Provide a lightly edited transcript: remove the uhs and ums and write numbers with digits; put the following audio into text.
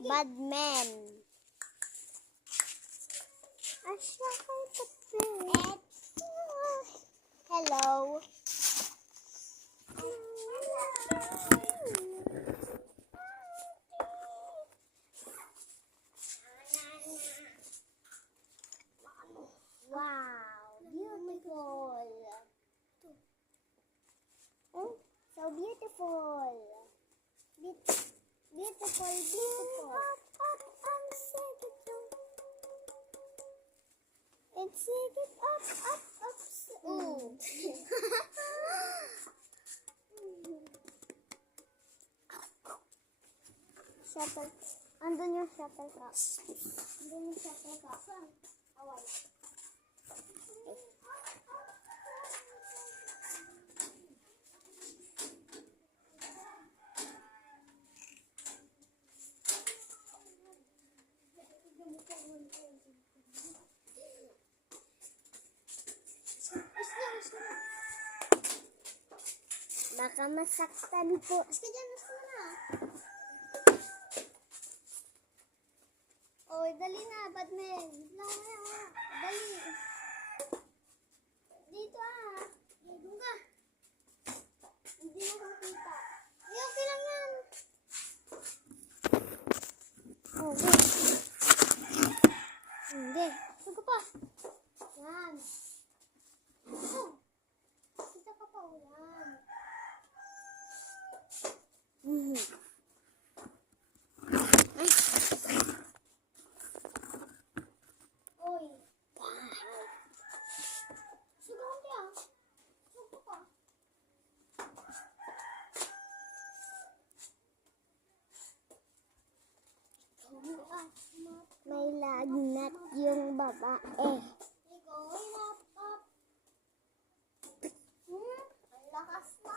Badman. Asya kay Badman. Hello. Wow, beautiful. Oh, so beautiful. Beautiful, beautiful. And shake it up. Ooh. Shuttle. Andun yung shuttlecock. Andun yung shuttlecock. Away. Baka masaktan po. Mas ka dyan, mas ka na. Oy, dali na, Badman. Dali. Dito Dito ka. Hindi na makita. Okay lang yan. Okay. Hindi. Sugo pa. Yan. Kita ka pa ulan. Ay. Oy. Sugo ka. Sugo pa. May lagnat yung babae. Ang lakas na.